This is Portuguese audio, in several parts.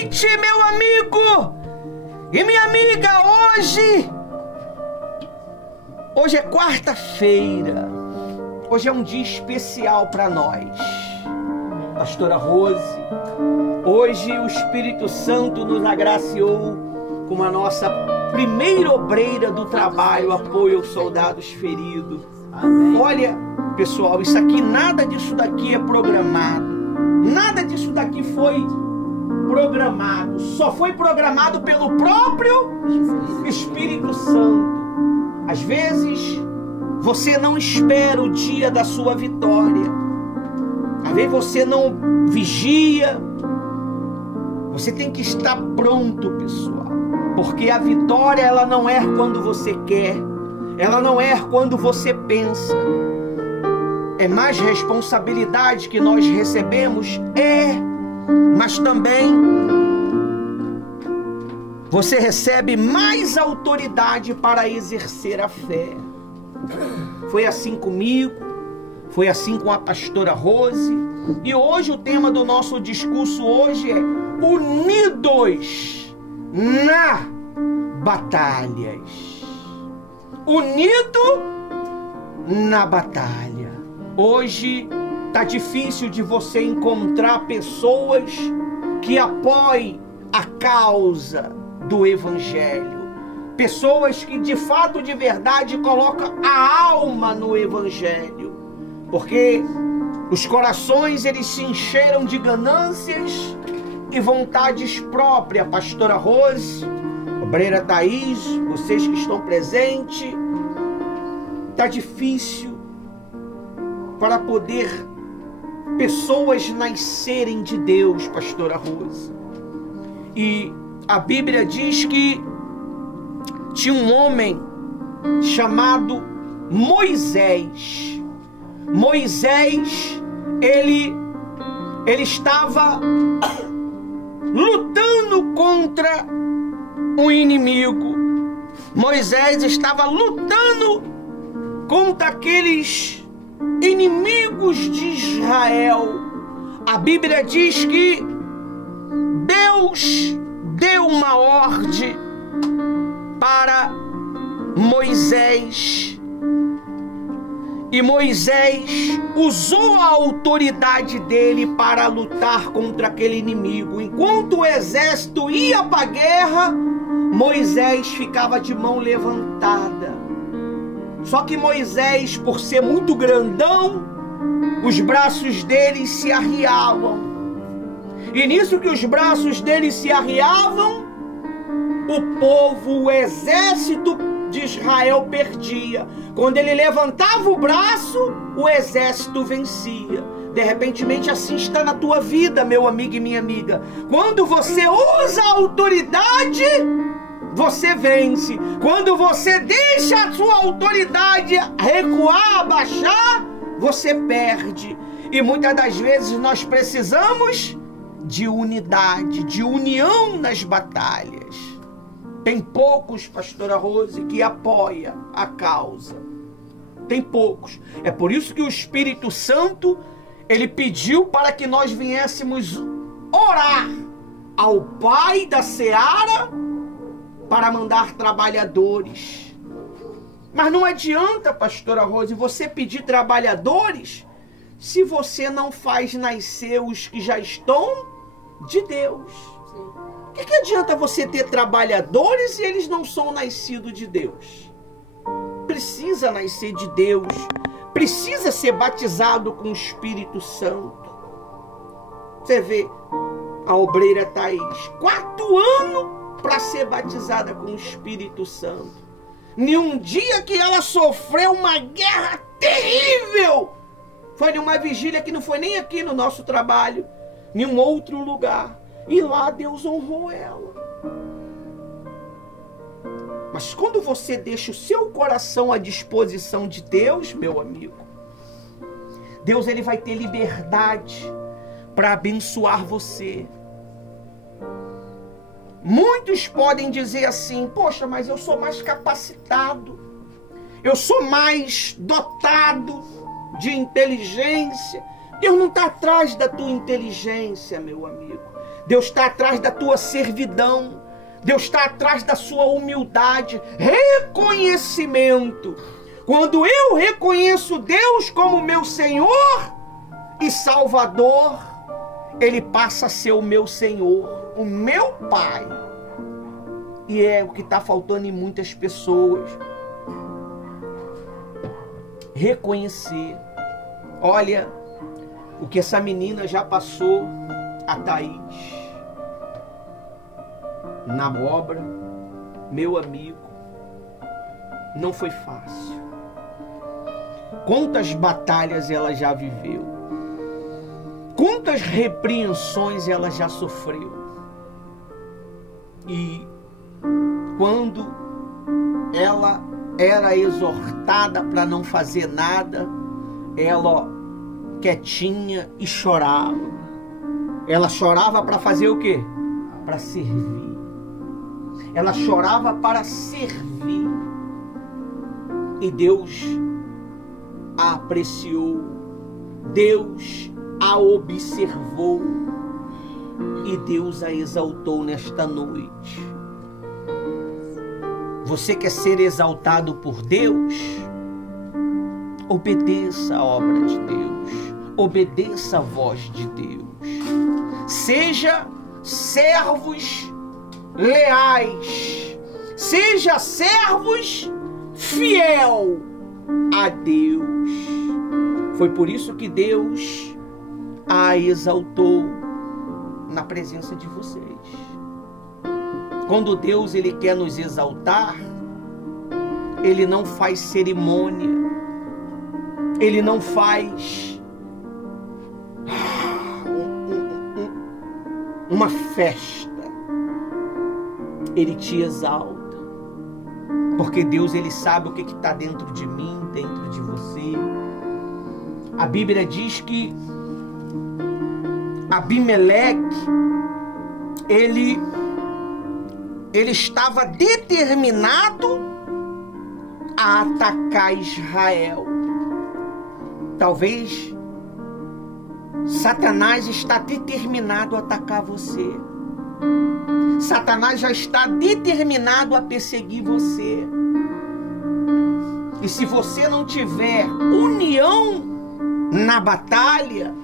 noite, meu amigo e minha amiga. Hoje é quarta-feira. Hoje é um dia especial para nós. Pastora Rose, hoje o Espírito Santo nos agraciou com a nossa primeira obreira do trabalho, apoio aos soldados feridos. Amém. Olha, pessoal, isso aqui, nada disso daqui é programado. Nada disso daqui foi programado. Só foi programado pelo próprio Espírito Santo. Às vezes, você não espera o dia da sua vitória. Às vezes você não vigia. Você tem que estar pronto, pessoal. Porque a vitória, ela não é quando você quer. Ela não é quando você pensa. É mais responsabilidade que nós recebemos? Mas também você recebe mais autoridade para exercer a fé. Foi assim comigo, foi assim com a pastora Rose. E hoje o tema do nosso discurso hoje é unidos na batalhas. Unido na batalha. Hoje tá difícil de você encontrar pessoas que apoiem a causa do Evangelho. Pessoas que de fato, de verdade, colocam a alma no Evangelho. Porque os corações, eles se encheram de ganâncias e vontades próprias. Pastora Rose, obreira Thaís, vocês que estão presentes, tá difícil para poder pessoas nascerem de Deus, pastora Rose. E a Bíblia diz que tinha um homem chamado Moisés. Moisés, ele estava lutando contra um inimigo. Moisés estava lutando contra aqueles inimigos de Israel. A Bíblia diz que Deus deu uma ordem para Moisés. E Moisés usou a autoridade dele para lutar contra aquele inimigo. Enquanto o exército ia para a guerra, Moisés ficava de mão levantada. Só que Moisés, por ser muito grandão, os braços dele se arriavam. E nisso que os braços dele se arriavam, o povo, o exército de Israel perdia. Quando ele levantava o braço, o exército vencia. De repente, assim está na tua vida, meu amigo e minha amiga. Quando você usa a autoridade, você vence. Quando você deixa a sua autoridade recuar, abaixar, você perde. E muitas das vezes nós precisamos de unidade, de união nas batalhas. Tem poucos, pastora Rose, que apoia a causa. Tem poucos. É por isso que o Espírito Santo, ele pediu para que nós viéssemos orar ao Pai da Seara para mandar trabalhadores. Mas não adianta, pastora Rose, você pedir trabalhadores se você não faz nascer os que já estão de Deus. O que adianta você ter trabalhadores e eles não são nascidos de Deus? Precisa nascer de Deus. Precisa ser batizado com o Espírito Santo. Você vê a obreira Thaís, 4 anos para ser batizada com o Espírito Santo. Nenhum dia que ela sofreu uma guerra terrível. Foi numa vigília que não foi nem aqui no nosso trabalho, em um outro lugar. E lá Deus honrou ela. Mas quando você deixa o seu coração à disposição de Deus, meu amigo, Deus, ele vai ter liberdade para abençoar você. Muitos podem dizer assim: poxa, mas eu sou mais capacitado, eu sou mais dotado de inteligência. Deus não está atrás da tua inteligência, meu amigo. Deus está atrás da tua servidão. Deus está atrás da sua humildade. Reconhecimento. Quando eu reconheço Deus como meu Senhor e Salvador, Ele passa a ser o meu Senhor, o meu Pai. E é o que está faltando em muitas pessoas. Reconhecer. Olha o que essa menina já passou, a Thaís, na obra, meu amigo, não foi fácil. Quantas batalhas ela já viveu, quantas repreensões ela já sofreu. E quando ela era exortada para não fazer nada, ela quietinha e chorava. Ela chorava para fazer o quê? Para servir. Ela chorava para servir. E Deus a apreciou. Deus a observou. E Deus a exaltou nesta noite. Você quer ser exaltado por Deus? Obedeça a obra de Deus. Obedeça a voz de Deus. Seja servos leais. Seja servos fiel a Deus. Foi por isso que Deus a exaltou na presença de vocês. Quando Deus ele quer nos exaltar, Ele não faz cerimônia, Ele não faz uma festa. Ele te exalta, porque Deus ele sabe o que está dentro de mim, dentro de você. A Bíblia diz que Abimeleque ele estava determinado a atacar Israel. Talvez Satanás está determinado a atacar você. Satanás já está determinado a perseguir você. E se você não tiver união na batalha,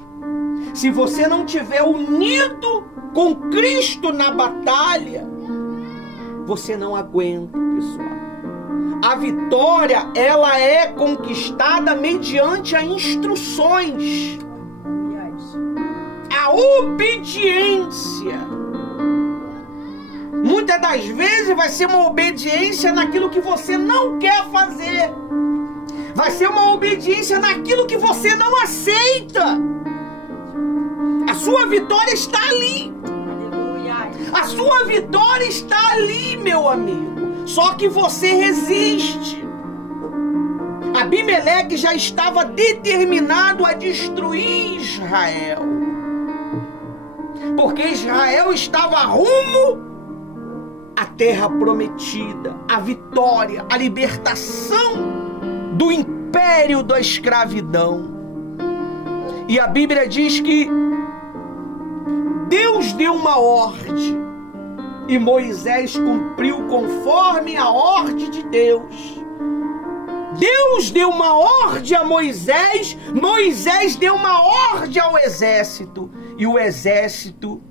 se você não tiver unido com Cristo na batalha, você não aguenta, pessoal. A vitória, ela é conquistada mediante as instruções. A obediência. Muitas das vezes vai ser uma obediência naquilo que você não quer fazer. Vai ser uma obediência naquilo que você não aceita. A sua vitória está ali. A sua vitória está ali, meu amigo. Só que você resiste. Abimeleque já estava determinado a destruir Israel. Porque Israel estava rumo à terra prometida, à vitória, à libertação do império da escravidão. E a Bíblia diz que Deus deu uma ordem e Moisés cumpriu conforme a ordem de Deus. Deus deu uma ordem a Moisés, Moisés deu uma ordem ao exército, e o exército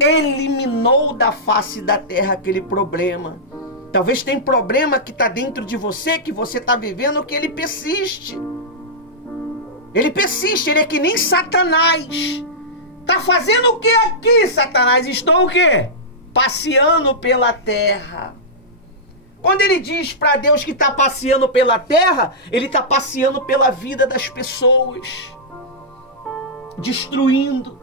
eliminou da face da terra aquele problema. Talvez tem problema que está dentro de você, que você está vivendo, que ele persiste. Ele persiste, ele é que nem Satanás. Está fazendo o que aqui, Satanás? Estou o quê? Passeando pela terra. Quando ele diz para Deus que está passeando pela terra, ele está passeando pela vida das pessoas, destruindo,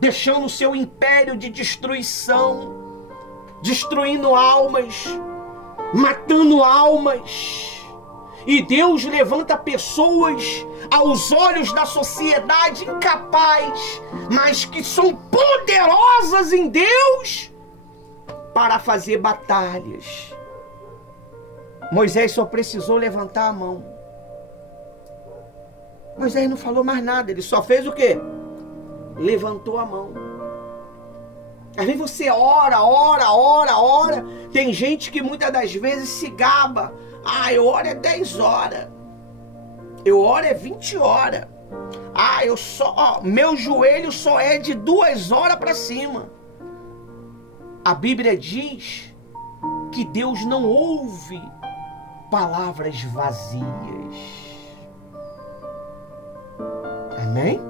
deixando o seu império de destruição, destruindo almas, matando almas. E Deus levanta pessoas aos olhos da sociedade incapazes, mas que são poderosas em Deus para fazer batalhas. Moisés só precisou levantar a mão. Moisés não falou mais nada, ele só fez o quê? Levantou a mão. Às vezes você ora. Tem gente que muitas das vezes se gaba. Ah, eu oro é 10 horas. Eu oro é 20 horas. Ah, meu joelho só é de 2 horas para cima. A Bíblia diz que Deus não ouve palavras vazias. Amém?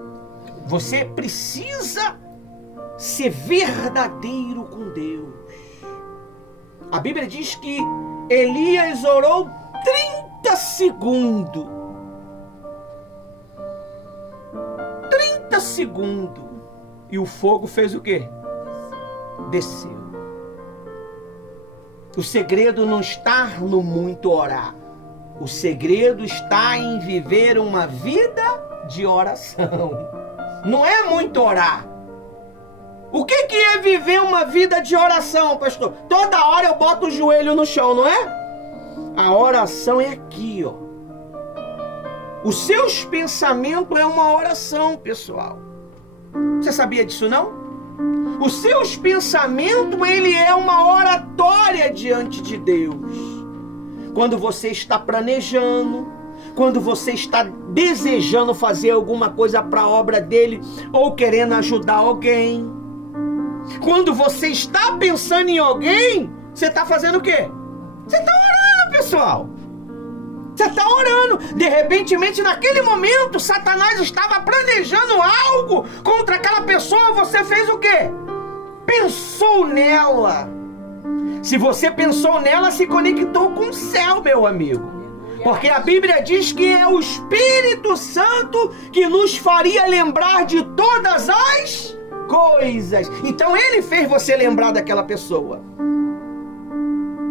Você precisa ser verdadeiro com Deus. A Bíblia diz que Elias orou 30 segundos. 30 segundos. E o fogo fez o quê? Desceu. O segredo não está no muito orar. O segredo está em viver uma vida de oração. Não é muito orar. O que é viver uma vida de oração, pastor? Toda hora eu boto o joelho no chão, não é? A oração é aqui, ó. Os seus pensamentos é uma oração, pessoal. Você sabia disso, não? Os seus pensamentos, ele é uma oratória diante de Deus. Quando você está planejando, quando você está desejando fazer alguma coisa para a obra dele, ou querendo ajudar alguém. Quando você está pensando em alguém, você está fazendo o quê? Você está orando, pessoal. Você está orando. De repente, naquele momento, Satanás estava planejando algo contra aquela pessoa. Você fez o quê? Pensou nela. Se você pensou nela, se conectou com o céu, meu amigo. Porque a Bíblia diz que é o Espírito Santo que nos faria lembrar de todas as coisas. Então ele fez você lembrar daquela pessoa.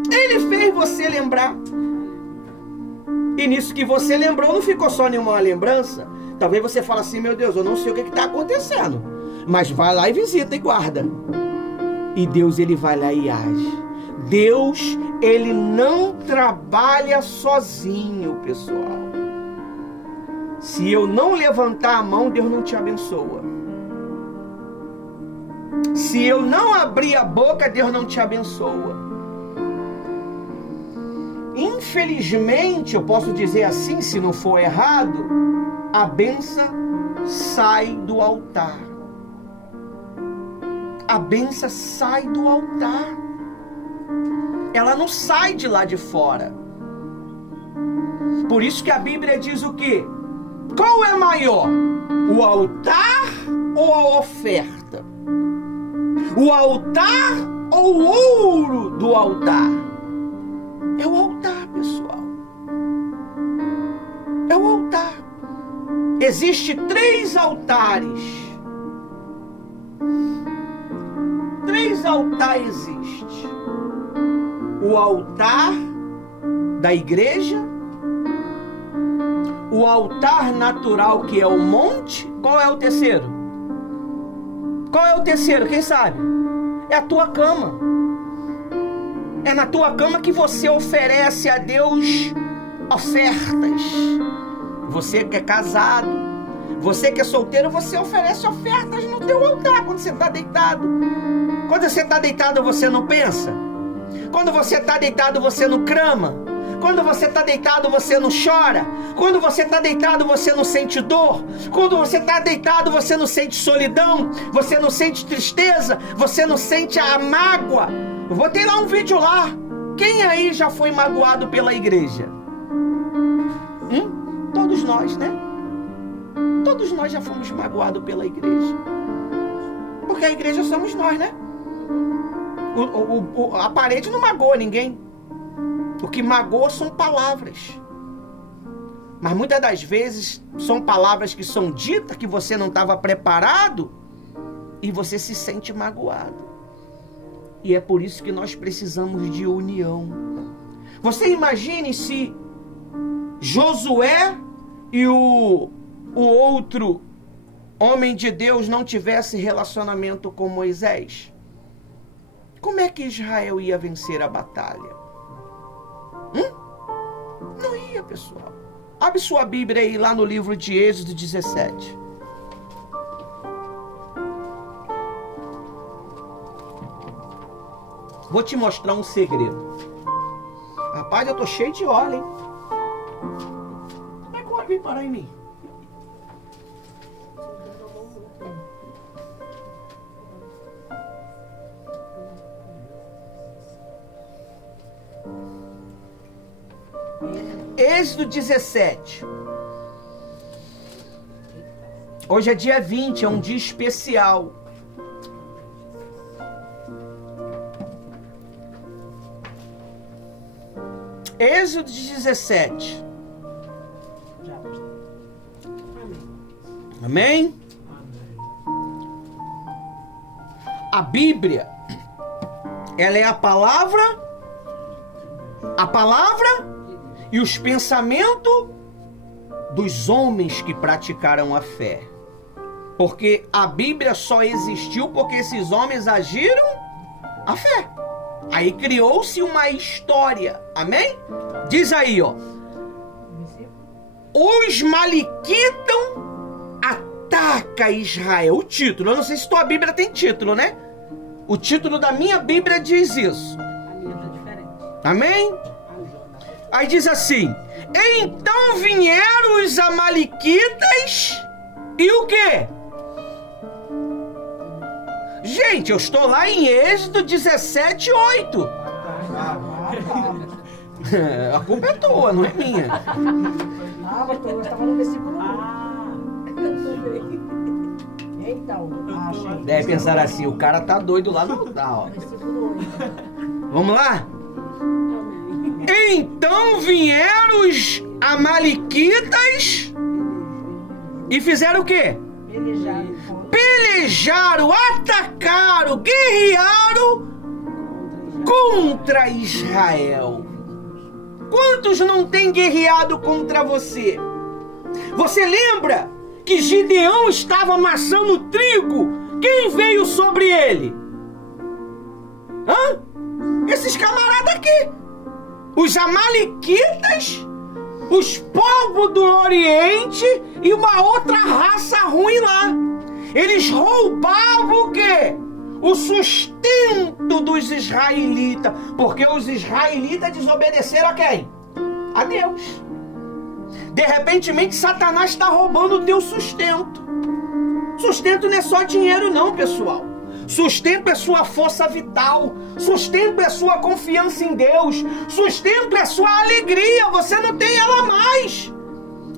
Ele fez você lembrar. E nisso que você lembrou, não ficou só nenhuma lembrança. Talvez você fale assim, meu Deus, eu não sei o que está acontecendo. Mas vai lá e visita e guarda. E Deus, ele vai lá e age. Deus, ele não trabalha sozinho, pessoal. Se eu não levantar a mão, Deus não te abençoa. Se eu não abrir a boca, Deus não te abençoa. Infelizmente, eu posso dizer assim, se não for errado, a bênção sai do altar. A bênção sai do altar. Ela não sai de lá de fora. Por isso que a Bíblia diz o quê? Qual é maior? O altar ou a oferta? O altar ou o ouro do altar? É o altar, pessoal. É o altar. Existem 3 altares. 3 altares existem. O altar da igreja, o altar natural, que é o monte. Qual é o terceiro? Qual é o terceiro? Quem sabe? É a tua cama. É na tua cama que você oferece a Deus ofertas. Você que é casado, você que é solteiro, você oferece ofertas no teu altar quando você está deitado. Quando você está deitado, você não pensa. Quando você está deitado, você não clama. Quando você está deitado, você não chora. Quando você está deitado, você não sente dor. Quando você está deitado, você não sente solidão. Você não sente tristeza. Você não sente a mágoa. Eu botei lá um vídeo lá. Quem aí já foi magoado pela igreja? Todos nós, né? Todos nós já fomos magoados pela igreja. Porque a igreja somos nós, né? A parede não magoa ninguém. O que magoa são palavras. Mas muitas das vezes são palavras que são ditas que você não estava preparado e você se sente magoado. E é por isso que nós precisamos de união. Você imagine se Josué e o outro homem de Deus não tivesse relacionamento com Moisés. Como é que Israel ia vencer a batalha? Não ia, pessoal. Abre sua Bíblia aí lá no livro de Êxodo 17. Vou te mostrar um segredo. Rapaz, eu tô cheio de óleo, hein? Como é que o óleo vem parar em mim? Êxodo 17. Hoje é dia 20, é um dia especial. Êxodo 17. Amém? A Bíblia, ela é a palavra e os pensamentos dos homens que praticaram a fé. Porque a Bíblia só existiu porque esses homens agiram a fé. Aí criou-se uma história. Amém? Diz aí, ó. Os maliquitas atacam Israel. O título, eu não sei se tua Bíblia tem título, né? O título da minha Bíblia diz isso. Amém? Aí diz assim: então vieram os amalequitas e o quê? Gente, eu estou lá em Êxodo 17, 8. A culpa é tua, não é minha. Pastor, eu estava no versículo 1. Então, achei. Deve pensar assim, o cara tá doido lá no altar, ó. Versículo 8. Vamos lá? Então vieram os amalequitas e fizeram o quê? Pelejaram, atacaram, guerrearam contra Israel. Quantos não têm guerreado contra você? Você lembra que Gideão estava amassando trigo? Quem veio sobre ele? Hã? Esses camaradas aqui. Os amalequitas, os povos do Oriente e uma outra raça ruim lá. Eles roubavam o quê? O sustento dos israelitas. Porque os israelitas desobedeceram a quem? A Deus. De repente, Satanás está roubando o teu sustento. Sustento não é só dinheiro não, pessoal. Sustento é sua força vital. Sustento é sua confiança em Deus. Sustento é sua alegria. Você não tem ela mais.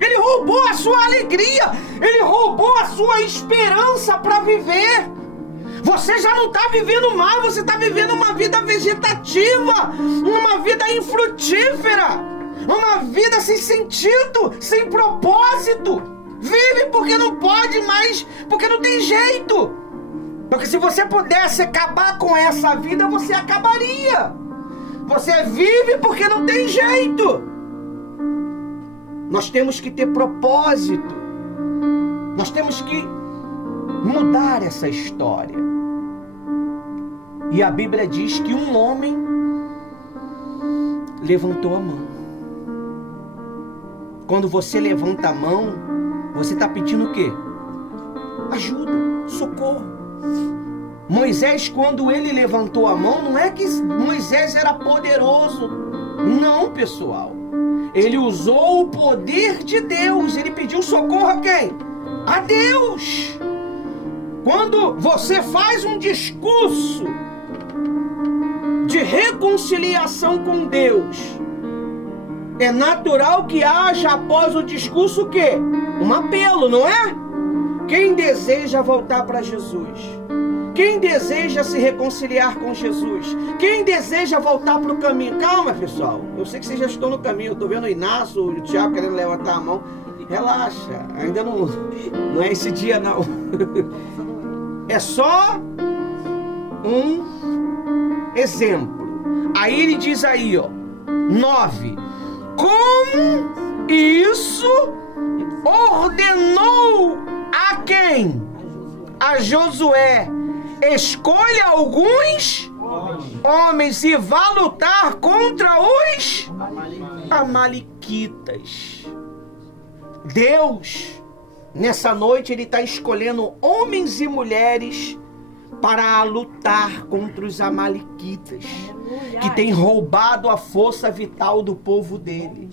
Ele roubou a sua alegria. Ele roubou a sua esperança para viver. Você já não está vivendo mais. Você está vivendo uma vida vegetativa. Uma vida infrutífera. Uma vida sem sentido, sem propósito. Vive porque não pode mais, porque não tem jeito. Porque se você pudesse acabar com essa vida, você acabaria. Você vive porque não tem jeito. Nós temos que ter propósito. Nós temos que mudar essa história. E a Bíblia diz que um homem levantou a mão. Quando você levanta a mão, você está pedindo o quê? Ajuda, socorro. Moisés, quando ele levantou a mão, não é que Moisés era poderoso. Não, pessoal. Ele usou o poder de Deus. Ele pediu socorro a quem? A Deus. Quando você faz um discurso de reconciliação com Deus, é natural que haja após o discurso o quê? Um apelo, não é? Quem deseja voltar para Jesus? Quem deseja se reconciliar com Jesus? Quem deseja voltar para o caminho? Calma, pessoal. Eu sei que vocês já estão no caminho. Eu estou vendo o Inácio, o Thiago querendo levantar a mão. Relaxa. Ainda não é esse dia, não. É só um exemplo. Aí ele diz aí, ó. 9. Com isso ordenou a quem? A Josué. Escolha alguns homens e vá lutar contra os amalequitas. Deus, nessa noite, Ele está escolhendo homens e mulheres para lutar contra os amalequitas, Aleluia. que tem roubado a força vital do povo dele,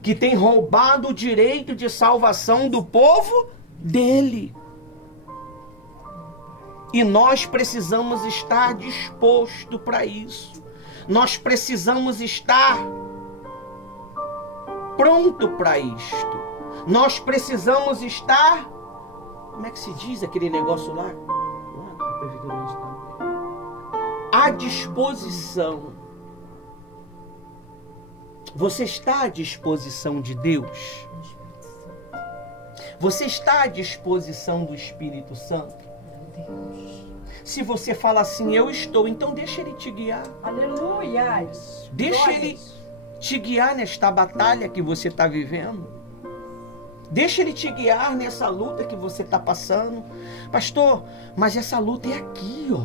que tem roubado o direito de salvação do povo dele. E nós precisamos estar disposto para isso. Nós precisamos estar pronto para isto. Nós precisamos estar, como é que se diz aquele negócio lá? À disposição. Você está à disposição de Deus? Você está à disposição do Espírito Santo? Se você fala assim, eu estou, então deixa Ele te guiar. Aleluia. Deixa Ele te guiar nesta batalha que você está vivendo. Deixa Ele te guiar nessa luta que você está passando. Pastor, mas essa luta é aqui, ó.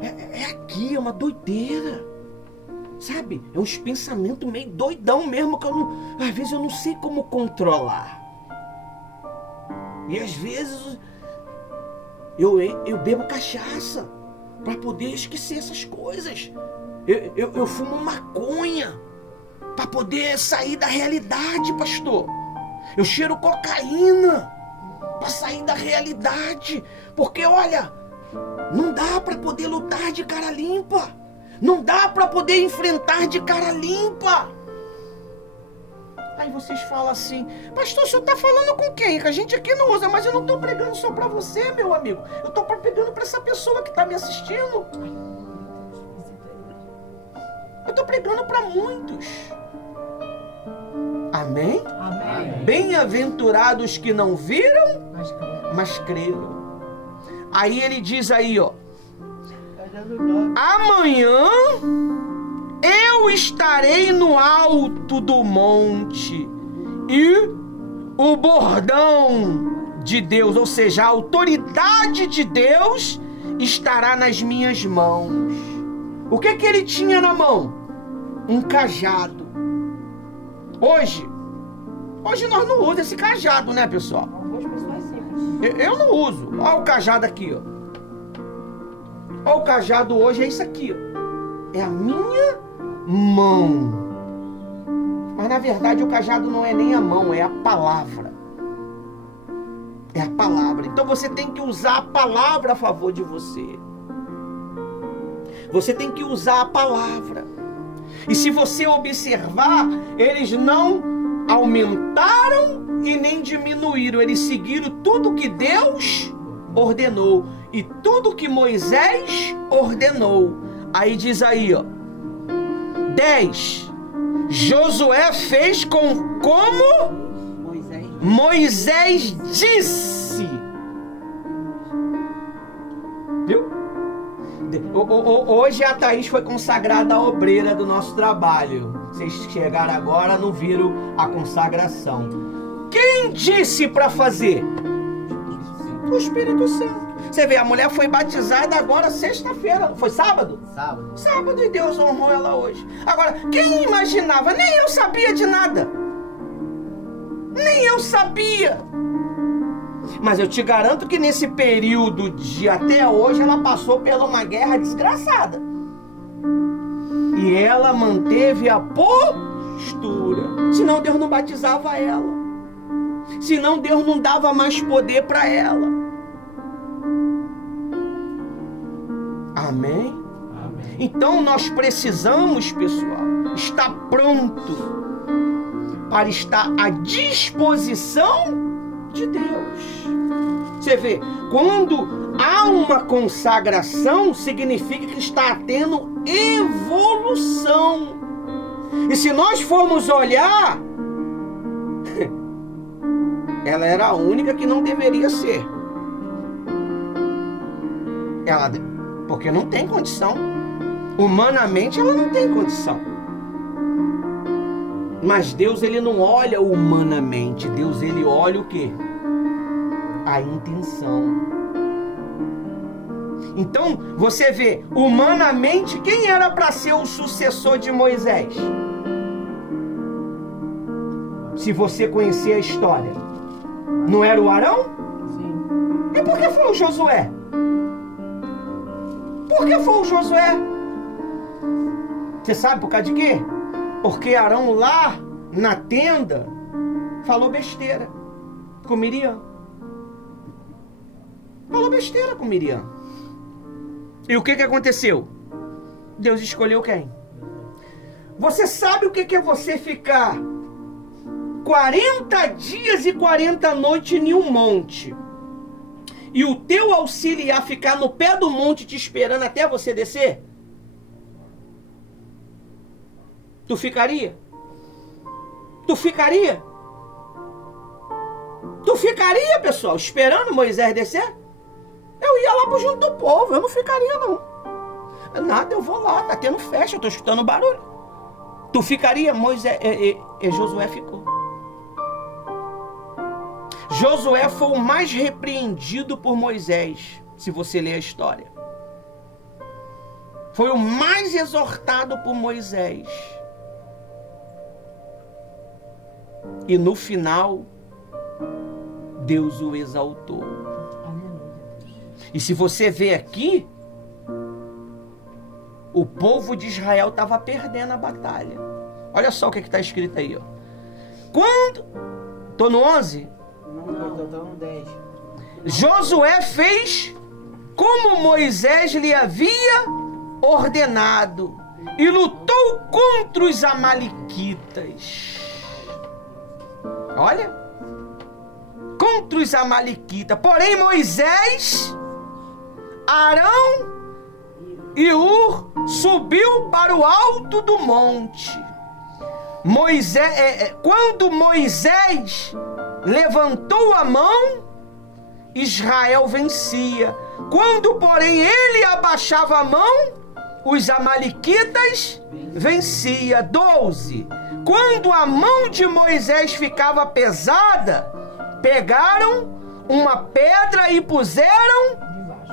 É aqui, é uma doideira. Sabe? É uns pensamentos meio doidão mesmo, que às vezes eu não sei como controlar. E às vezes eu bebo cachaça para poder esquecer essas coisas. Eu fumo maconha para poder sair da realidade, pastor. Eu cheiro cocaína para sair da realidade. Porque, olha, não dá para poder lutar de cara limpa. Não dá para poder enfrentar de cara limpa. Aí vocês falam assim, pastor, o senhor está falando com quem? Que a gente aqui não usa, mas eu não estou pregando só para você, meu amigo. Eu estou pregando para essa pessoa que está me assistindo. Eu estou pregando para muitos. Amém? Amém. Bem-aventurados que não viram, mas creram. Aí ele diz aí, ó. Amanhã eu estarei no alto do monte e o bordão de Deus, ou seja, a autoridade de Deus estará nas minhas mãos. O que ele tinha na mão? Um cajado. Hoje nós não usamos esse cajado, né, pessoal? Eu não uso. Olha o cajado aqui, ó. Olha o cajado hoje, é isso aqui, ó. É a minha mão. Mas na verdade o cajado não é nem a mão, é a palavra. É a palavra. Então você tem que usar a palavra a favor de você. Você tem que usar a palavra. E se você observar, eles não aumentaram e nem diminuíram. Eles seguiram tudo que Deus ordenou. E tudo que Moisés ordenou. Aí diz aí, ó. 10. Josué fez como Moisés disse. Viu? Hoje a Thaís foi consagrada a obreira do nosso trabalho. Vocês chegaram agora, não viram a consagração. Quem disse para fazer? O Espírito Santo. Você vê, a mulher foi batizada agora sexta-feira. Foi sábado? Sábado, e Deus honrou ela hoje. Agora, quem imaginava? Nem eu sabia de nada. Nem eu sabia. Mas eu te garanto que nesse período de até hoje, ela passou por uma guerra desgraçada. E ela manteve a postura. Senão Deus não batizava ela. Senão Deus não dava mais poder para ela. Amém? Amém? Então nós precisamos, pessoal, estar pronto para estar à disposição de Deus. Você vê, quando há uma consagração, significa que está tendo evolução. E se nós formos olhar, ela era a única que não deveria ser. Porque não tem condição. Humanamente ela não tem condição. Mas Deus, ele não olha humanamente. Deus, ele olha o quê? A intenção. Então, você vê, humanamente, quem era para ser o sucessor de Moisés? Se você conhecer a história, não era o Arão? Sim. E por que foi o Josué? Por que foi o Josué? Você sabe por causa de quê? Porque Arão lá na tenda falou besteira com Miriam. Falou besteira com Miriam. E o que aconteceu? Deus escolheu quem? Você sabe o que é você ficar 40 dias e 40 noites em um monte e o teu auxiliar ficar no pé do monte te esperando até você descer? Tu ficaria? Tu ficaria? Tu ficaria, pessoal, esperando Moisés descer? Eu ia lá pro junto do povo, eu não ficaria não. Nada, eu vou lá, tá tendo festa, eu tô escutando barulho. Tu ficaria? Moisés, Josué ficou. Josué foi o mais repreendido por Moisés, se você ler a história. Foi o mais exortado por Moisés. E no final, Deus o exaltou. E se você ver aqui, o povo de Israel estava perdendo a batalha. Olha só o que está escrito aí. Ó. Quando... Estou no 11? Não, estou no 10. Josué fez como Moisés lhe havia ordenado e lutou contra os amalequitas. Olha. Contra os amalequitas. Porém Moisés, Arão e Hur subiu para o alto do monte. Quando Moisés levantou a mão, Israel vencia. Quando, porém, ele abaixava a mão, os amalequitas vencia. 12. Quando a mão de Moisés ficava pesada, pegaram uma pedra e puseram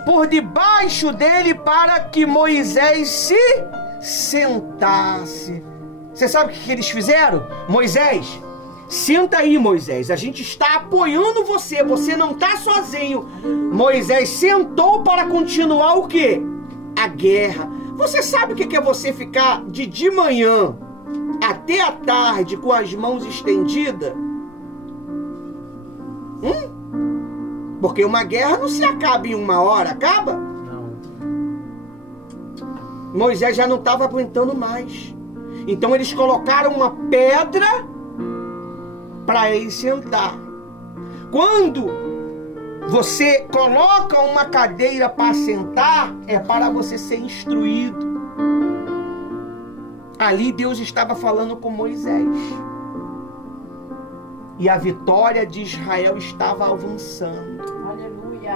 por debaixo dele para que Moisés se sentasse. Você sabe o que eles fizeram? Moisés, senta aí, Moisés. A gente está apoiando você. Você não está sozinho. Moisés sentou para continuar o quê? A guerra. Você sabe o que é você ficar de manhã até a tarde com as mãos estendidas? Porque uma guerra não se acaba em uma hora, acaba? Não. Moisés já não estava aguentando mais. Então eles colocaram uma pedra para ele sentar. Quando você coloca uma cadeira para sentar, é para você ser instruído. Ali Deus estava falando com Moisés. E a vitória de Israel estava avançando. Aleluia.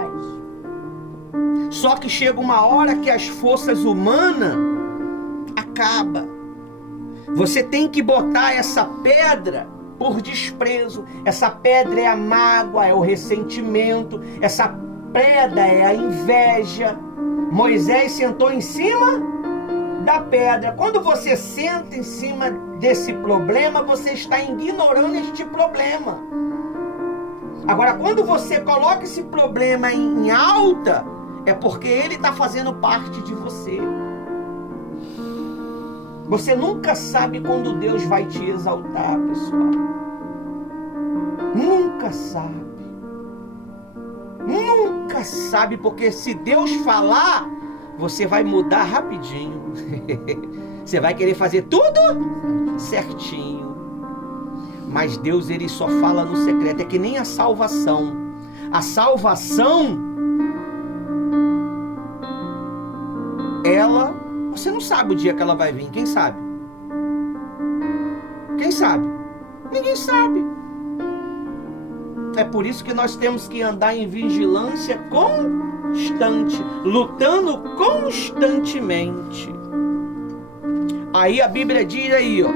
Só que chega uma hora que as forças humanas acabam. Você tem que botar essa pedra por desprezo. Essa pedra é a mágoa, é o ressentimento. Essa pedra é a inveja. Moisés sentou em cima da pedra. Quando você senta em cima desse problema, você está ignorando este problema. Agora, quando você coloca esse problema em alta, é porque ele está fazendo parte de você. Você nunca sabe quando Deus vai te exaltar, pessoal. Nunca sabe. Nunca sabe, porque se Deus falar, você vai mudar rapidinho. Você vai querer fazer tudo certinho. Mas Deus, ele só fala no secreto. É que nem a salvação. A salvação, ela... Você não sabe o dia que ela vai vir. Quem sabe? Quem sabe? Ninguém sabe. É por isso que nós temos que andar em vigilância constante, lutando constantemente. Aí a Bíblia diz aí, ó,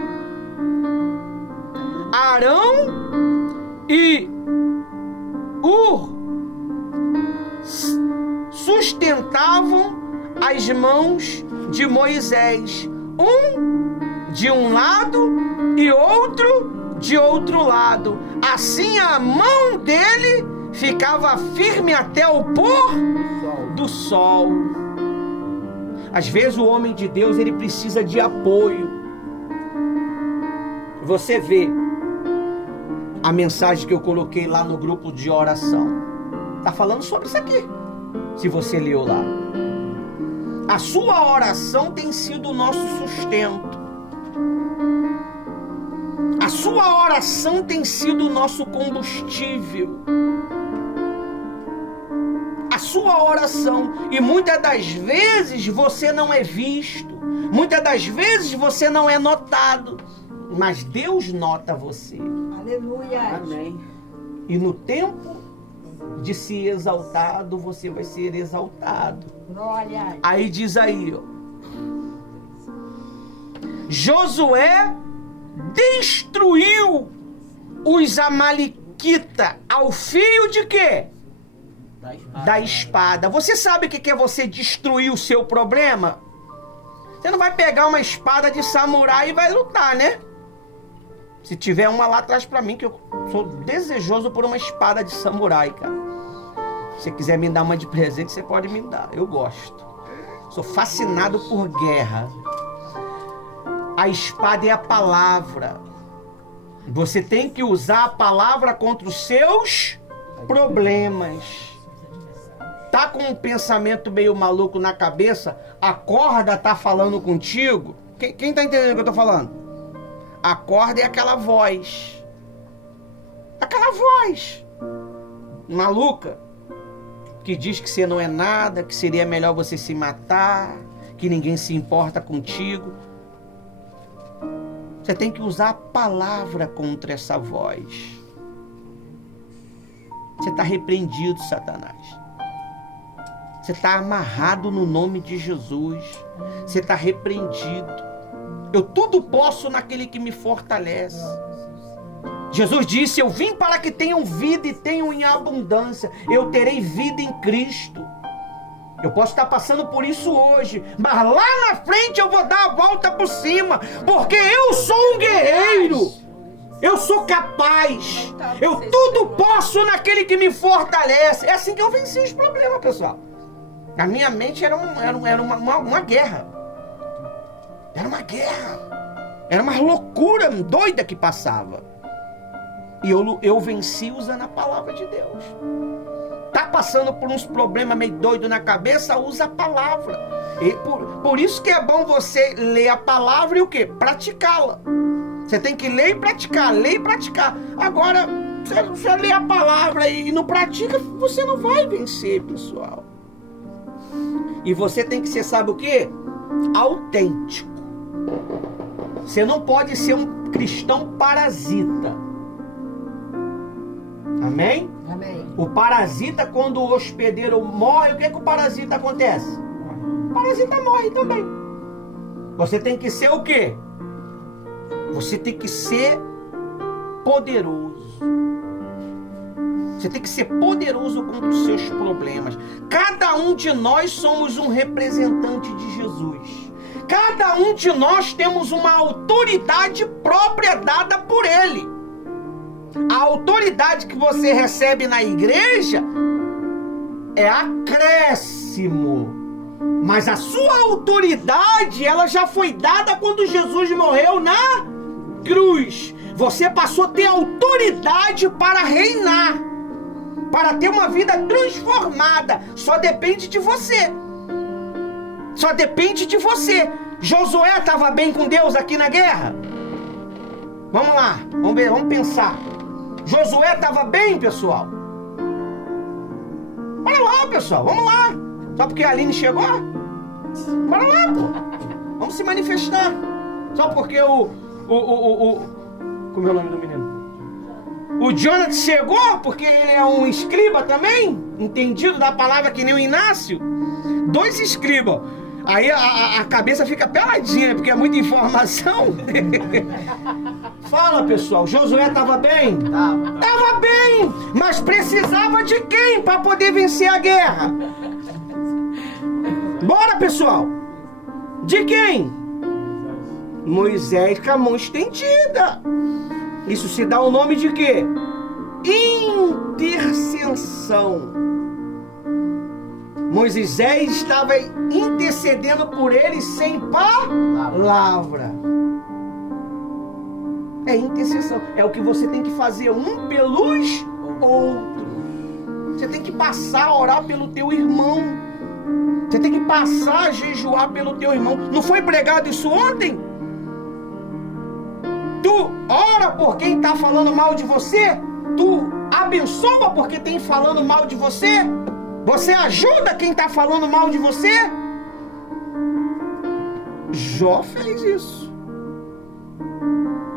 Arão e Hur sustentavam as mãos de Moisés, um de um lado e outro de outro lado. Assim a mão dele ficava firme até o pôr do sol. Às vezes o homem de Deus, ele precisa de apoio. Você vê a mensagem que eu coloquei lá no grupo de oração. Está falando sobre isso aqui, se você leu lá. A sua oração tem sido o nosso sustento. A sua oração tem sido o nosso combustível. A sua oração. E muitas das vezes você não é visto. Muitas das vezes você não é notado. Mas Deus nota você. Aleluia. Amém. E no tempo de ser exaltado, você vai ser exaltado. Glória. Aí diz aí, ó. Josué destruiu os amalequitas ao fio de quê? Da espada. Você sabe o que é você destruir o seu problema? Você não vai pegar uma espada de samurai e vai lutar, né? Se tiver uma lá atrás pra mim, que eu sou desejoso por uma espada de samurai, cara. Se você quiser me dar uma de presente, você pode me dar. Eu gosto. Sou fascinado por guerra. A espada é a palavra. Você tem que usar a palavra contra os seus problemas. Tá com um pensamento meio maluco na cabeça? A corda tá falando contigo? Quem tá entendendo o que eu tô falando? A corda é aquela voz. Aquela voz maluca que diz que você não é nada, que seria melhor você se matar, que ninguém se importa contigo. Você tem que usar a palavra contra essa voz. Você está repreendido, Satanás. Você está amarrado no nome de Jesus. Você está repreendido. Eu tudo posso naquele que me fortalece. Jesus disse, eu vim para que tenham vida e tenham em abundância. Eu terei vida em Cristo. Eu posso estar passando por isso hoje, mas lá na frente eu vou dar a volta por cima, porque eu sou um guerreiro. Eu sou capaz. Eu tudo posso naquele que me fortalece. É assim que eu venci os problemas, pessoal. Na minha mente era uma guerra. Era uma guerra. Era uma loucura doida que passava. E eu venci usando a palavra de Deus. Tá passando por uns problemas meio doido na cabeça, usa a palavra. E por isso que é bom você ler a palavra e o quê? Praticá-la. Você tem que ler e praticar, ler e praticar. Agora, você lê a palavra e não pratica, você não vai vencer, pessoal. E você tem que ser, sabe o quê? Autêntico. Você não pode ser um cristão parasita. Amém? Amém. O parasita, quando o hospedeiro morre, o que o parasita acontece? O parasita morre também. Você tem que ser o quê? Você tem que ser poderoso. Você tem que ser poderoso contra os seus problemas. Cada um de nós somos um representante de Jesus. Cada um de nós temos uma autoridade própria dada por Ele. A autoridade que você recebe na igreja é acréscimo. Mas a sua autoridade, ela já foi dada quando Jesus morreu na cruz. Você passou a ter autoridade para reinar, para ter uma vida transformada. Só depende de você. Só depende de você. Josué estava bem com Deus aqui na guerra? Vamos lá, vamos ver, vamos pensar. Josué estava bem, pessoal? Bora lá, pessoal, vamos lá. Só porque a Aline chegou? Bora lá, pô. Vamos se manifestar. Só porque como é o nome do menino? O Jonathan chegou, porque ele é um escriba também, entendido da palavra que nem o Inácio. 2 escribas. Aí a cabeça fica peladinha, porque é muita informação. Fala, pessoal, Josué estava bem? Estava bem, mas precisava de quem para poder vencer a guerra? Bora, pessoal. De quem? Moisés com a mão estendida. Isso se dá o nome de quê? Intercessão. Moisés estava intercedendo por eles sem palavra. É intercessão. É o que você tem que fazer um pelos outros. Você tem que passar a orar pelo teu irmão. Você tem que passar a jejuar pelo teu irmão. Não foi pregado isso ontem? Tu ora por quem está falando mal de você? Tu abençoa porque tem falando mal de você? Você ajuda quem está falando mal de você? Jó fez isso.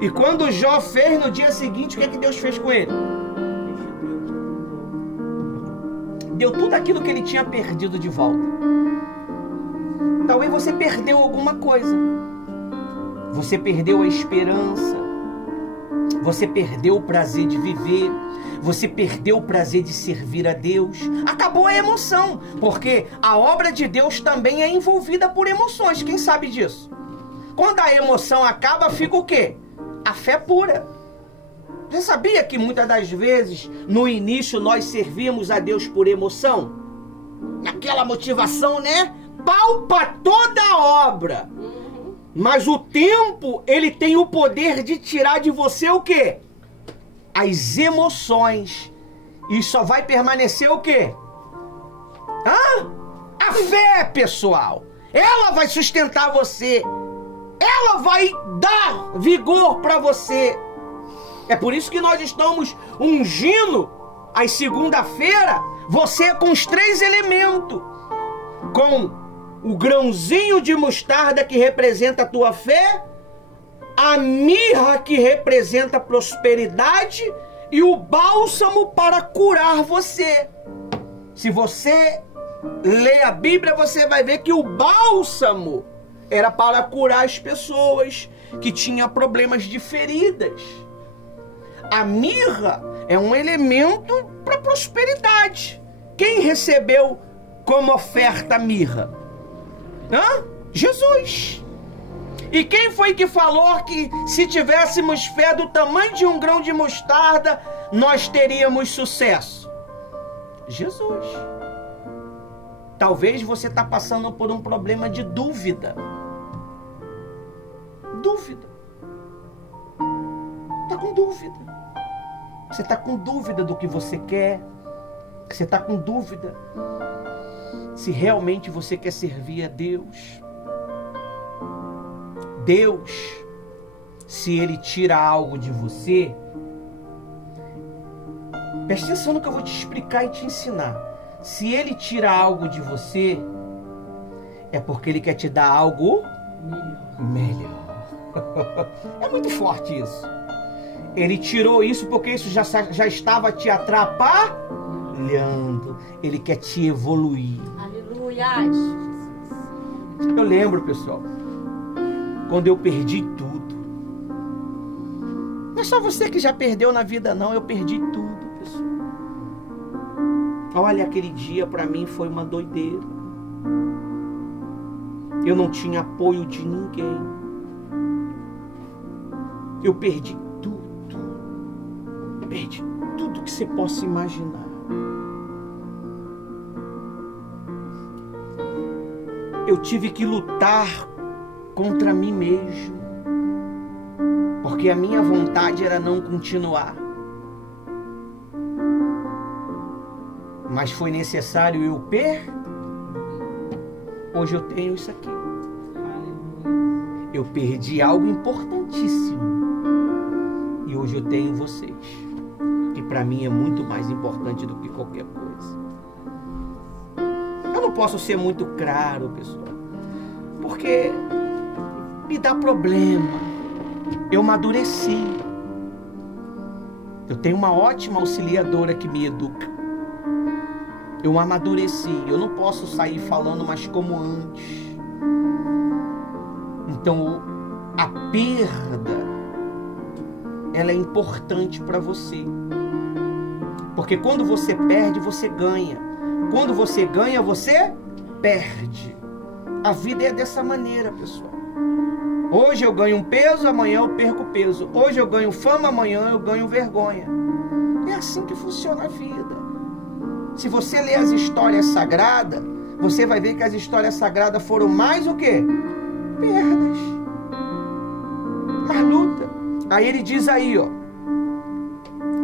E quando Jó fez, no dia seguinte, o que é que Deus fez com ele? Deu tudo aquilo que ele tinha perdido de volta. Talvez você perdeu alguma coisa. Você perdeu a esperança. Você perdeu o prazer de viver. Você perdeu o prazer de servir a Deus. Acabou a emoção. Porque a obra de Deus também é envolvida por emoções. Quem sabe disso? Quando a emoção acaba, fica o quê? A fé pura. Você sabia que muitas das vezes, no início, nós servimos a Deus por emoção? Naquela motivação, né? Palpa toda a obra. Mas o tempo, ele tem o poder de tirar de você o quê? As emoções. E só vai permanecer o quê? A fé, pessoal. Ela vai sustentar você. Ela vai dar vigor para você. É por isso que nós estamos ungindo às segunda-feira você com os 3 elementos. Com o grãozinho de mostarda que representa a tua fé, a mirra que representa a prosperidade e o bálsamo para curar você. Se você ler a Bíblia, você vai ver que o bálsamo era para curar as pessoas que tinham problemas de feridas. A mirra é um elemento para prosperidade. Quem recebeu como oferta a mirra? Jesus. E quem foi que falou que se tivéssemos fé do tamanho de um grão de mostarda, nós teríamos sucesso? Jesus. Talvez você está passando por um problema de dúvida. Dúvida. Está com dúvida. Você está com dúvida do que você quer. Você está com dúvida se realmente você quer servir a Deus. Deus, se Ele tira algo de você, preste atenção no que eu vou te explicar e te ensinar. Se Ele tira algo de você, é porque Ele quer te dar algo melhor. É muito forte isso. Ele tirou isso porque isso já estava te atrapalhando. Ele quer te evoluir. Aleluia. Eu lembro, pessoal, quando eu perdi tudo. Não é só você que já perdeu na vida, não. Eu perdi tudo, pessoal. Olha, aquele dia para mim foi uma doideira. Eu não tinha apoio de ninguém. Eu perdi tudo. Perdi tudo que você possa imaginar. Eu tive que lutar contra mim mesmo, porque a minha vontade era não continuar. Mas foi necessário eu Hoje eu tenho isso aqui. Eu perdi algo importantíssimo e hoje eu tenho vocês, que para mim é muito mais importante do que qualquer coisa. Eu não posso ser muito claro, pessoal, porque me dá problema. Eu amadureci. Eu tenho uma ótima auxiliadora que me educa. Eu amadureci. Eu não posso sair falando mais como antes. Então, a perda, ela é importante para você. Porque quando você perde, você ganha. Quando você ganha, você perde. A vida é dessa maneira, pessoal. Hoje eu ganho um peso, amanhã eu perco peso. Hoje eu ganho fama, amanhã eu ganho vergonha. É assim que funciona a vida. Se você ler as histórias sagradas, você vai ver que as histórias sagradas foram mais o quê? Perdas. Mais luta. Aí ele diz aí, ó.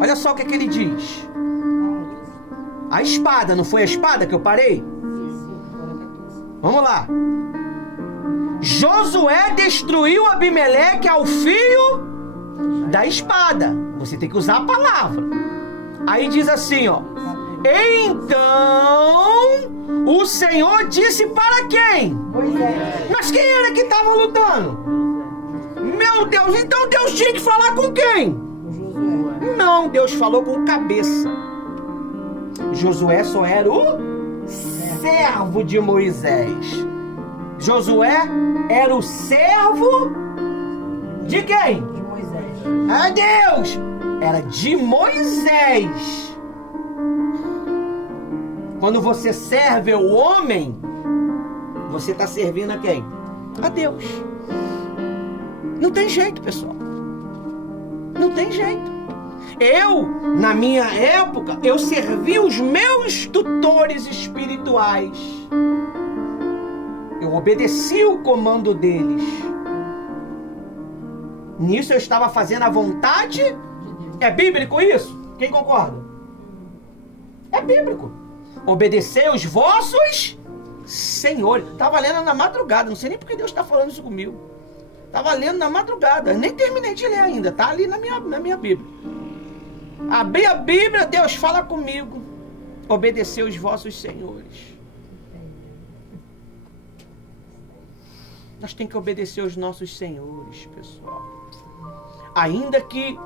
Olha só o que ele diz. A espada, não foi a espada que eu parei? Vamos lá. Josué destruiu Abimeleque ao fio da espada. Você tem que usar a palavra. Aí diz assim, ó. Então o Senhor disse para quem? Moisés. Mas quem era que estava lutando? Meu Deus, então Deus tinha que falar com quem? Josué. Não, Deus falou com o cabeça. Josué só era o servo de Moisés. Josué era o servo de quem? De Moisés. Ah, Deus! Era de Moisés. Quando você serve o homem, você está servindo a quem? A Deus. Não tem jeito, pessoal. Não tem jeito. Eu, na minha época, eu servi os meus tutores espirituais. Eu obedeci o comando deles. Nisso eu estava fazendo a vontade. É bíblico isso? Quem concorda? É bíblico. Obedecer os vossos senhores. Estava lendo na madrugada. Não sei nem porque Deus está falando isso comigo. Estava lendo na madrugada. Nem terminei de ler ainda. Está ali na minha Bíblia. Abri a Bíblia, Deus fala comigo. Obedecer os vossos senhores. Nós temos que obedecer os nossos senhores, pessoal. Ainda que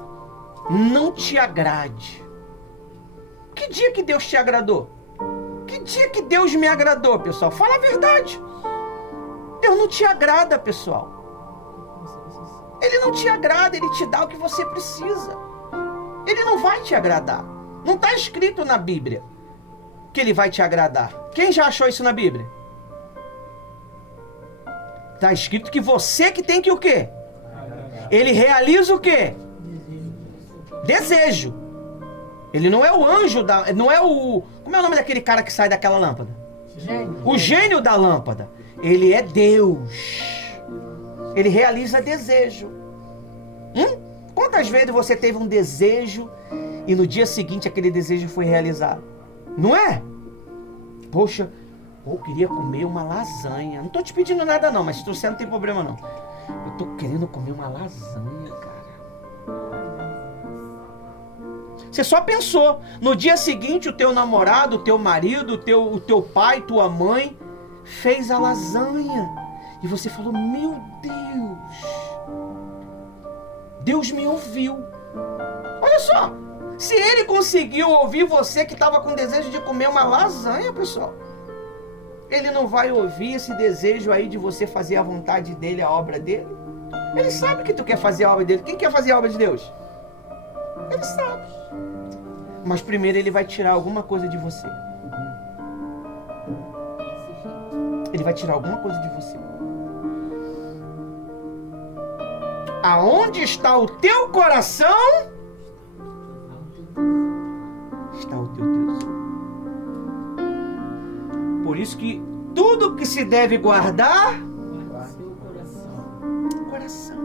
não te agrade. Que dia que Deus te agradou? Que dia que Deus me agradou, pessoal? Fala a verdade. Deus não te agrada, pessoal. Ele não te agrada, Ele te dá o que você precisa. Ele não vai te agradar. Não está escrito na Bíblia que Ele vai te agradar. Quem já achou isso na Bíblia? Está escrito que você que tem que o quê? Ele realiza o quê? Desejo. Ele não é o anjo da... Não é o... Como é o nome daquele cara que sai daquela lâmpada? Gênio. O gênio da lâmpada. Ele é Deus. Ele realiza desejo. Quantas vezes você teve um desejo e no dia seguinte aquele desejo foi realizado? Não é? Poxa, eu queria comer uma lasanha. Não estou te pedindo nada não, mas se você não tem problema não. Eu estou querendo comer uma lasanha, cara. Você só pensou. No dia seguinte o teu namorado, o teu marido, o teu pai, tua mãe fez a lasanha. E você falou, meu Deus, Deus me ouviu. Olha só, se Ele conseguiu ouvir você que estava com desejo de comer uma lasanha, pessoal, Ele não vai ouvir esse desejo aí de você fazer a vontade dEle, a obra dEle? Ele sabe que tu quer fazer a obra dEle. Quem quer fazer a obra de Deus? Ele sabe. Mas primeiro Ele vai tirar alguma coisa de você. Ele vai tirar alguma coisa de você. Aonde está o teu coração, está o teu tesouro. Por isso que tudo que se deve guardar, coração.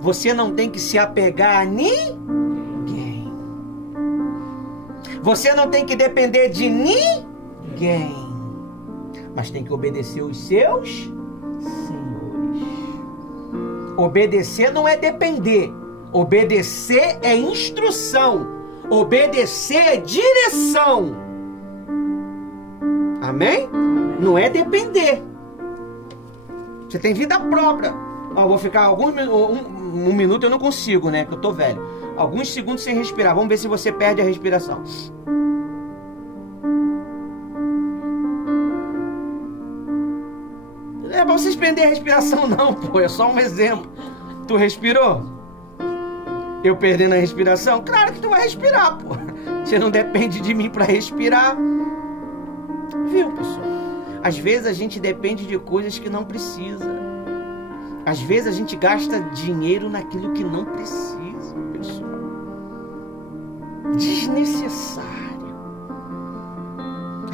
Você não tem que se apegar a ninguém. Você não tem que depender de ninguém. Mas tem que obedecer os seus senhores. Obedecer não é depender. Obedecer é instrução. Obedecer é direção. Amém? Não é depender. Você tem vida própria. Eu vou ficar alguns um minuto, eu não consigo, né? Que eu tô velho. Alguns segundos sem respirar. Vamos ver se você perde a respiração. É pra vocês perderem a respiração não, pô. É só um exemplo. Tu respirou? Eu perdendo a respiração? Claro que tu vai respirar, pô. Você não depende de mim pra respirar. Viu, pessoal? Às vezes a gente depende de coisas que não precisa. Às vezes a gente gasta dinheiro naquilo que não precisa, pessoal. Desnecessário.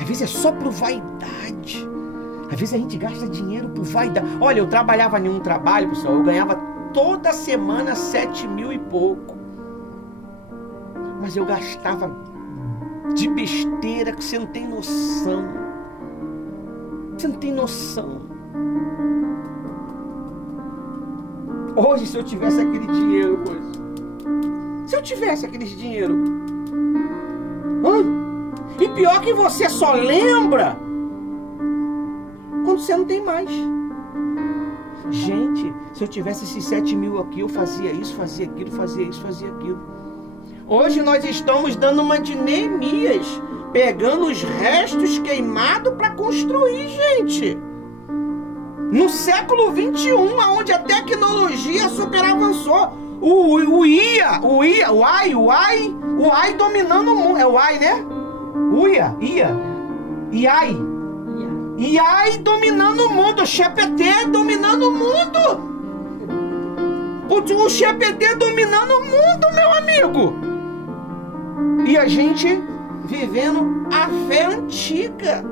Às vezes é só por vaidade. Às vezes a gente gasta dinheiro por vaidade. Olha, eu trabalhava em um trabalho, pessoal, eu ganhava toda semana 7.000 e pouco. Mas eu gastava de besteira que você não tem noção. Você não tem noção. Hoje, se eu tivesse aquele dinheiro, se eu tivesse aquele dinheiro, e pior que você só lembra quando você não tem mais. Gente, se eu tivesse esses 7.000 aqui, eu fazia isso, fazia aquilo, fazia isso, fazia aquilo. Hoje nós estamos dando uma de Neemias, pegando os restos queimados para construir, gente. No século 21, onde a tecnologia super avançou, o AI dominando o mundo. É o AI, né? AI dominando o mundo, o GPT dominando o mundo. O GPT dominando o mundo, meu amigo. E a gente vivendo a fé antiga.